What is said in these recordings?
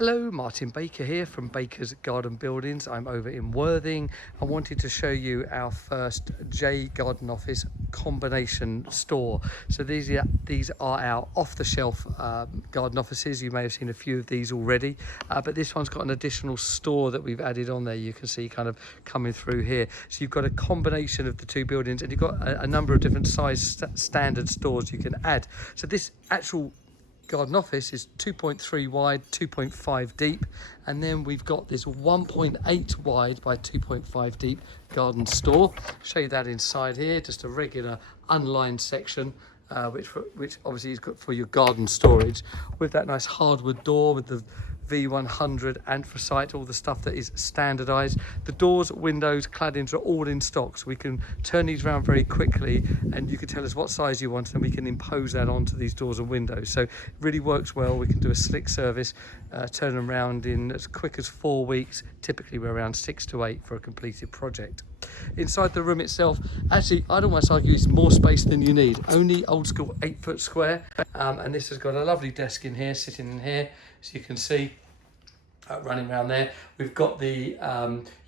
Hello, Martin Baker here from Baker's Garden Buildings. I'm over in Worthing. I wanted to show you our first J Garden Office combination store. So these are our off-the-shelf garden offices. You may have seen a few of these already, but this one's got an additional store that we've added on there. You can see kind of coming through here. So you've got a combination of the two buildings, and you've got a number of different size standard stores you can add. So this actual garden office is 2.3 wide, 2.5 deep, and then we've got this 1.8 wide by 2.5 deep garden store. Show you that inside here, just a regular unlined section, which obviously is good for your garden storage, with that nice hardwood door with the V100 anthracite, all the stuff that is standardized. The doors, windows, claddings are all in stock, so we can turn these around very quickly, and you can tell us what size you want and we can impose that onto these doors and windows. So it really works well. We can do a slick service, turn them around in as quick as 4 weeks. Typically we're around 6 to 8 for a completed project. Inside the room itself, actually I'd almost argue it's more space than you need. Only old school 8-foot square, and this has got a lovely desk in here, sitting in here, so you can see running around there. We've got the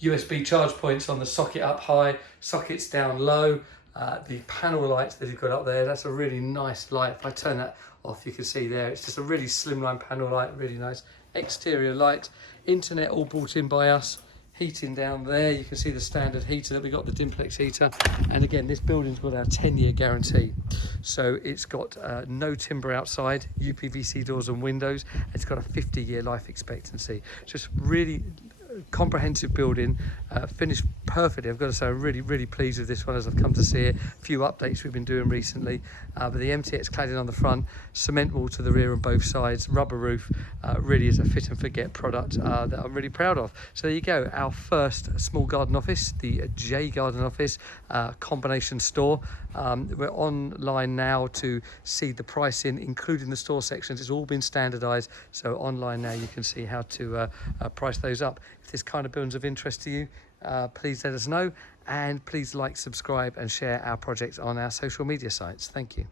USB charge points on the socket up high, sockets down low. The panel lights that you've got up there, that's a really nice light. If I turn that off, you can see there, it's just a really slimline panel light, really nice exterior light. Internet all brought in by us. Heating down there, you can see the standard heater that we got, the Dimplex heater. And again, this building's got our 10-year guarantee. So it's got no timber outside, UPVC doors and windows. It's got a 50-year life expectancy. Just really comprehensive building, finished perfectly. I've got to say I'm really pleased with this one as I've come to see it. A few updates we've been doing recently, but the MTX cladding on the front, cement wall to the rear on both sides, rubber roof, really is a fit and forget product that I'm really proud of. So there you go, our first small garden office, the J Garden Office combination store. We're online now to see the pricing, including the store sections. It's all been standardized, so online now you can see how to price those up. If this kind of building's of interest to you, please let us know, and please like, subscribe and share our projects on our social media sites. Thank you.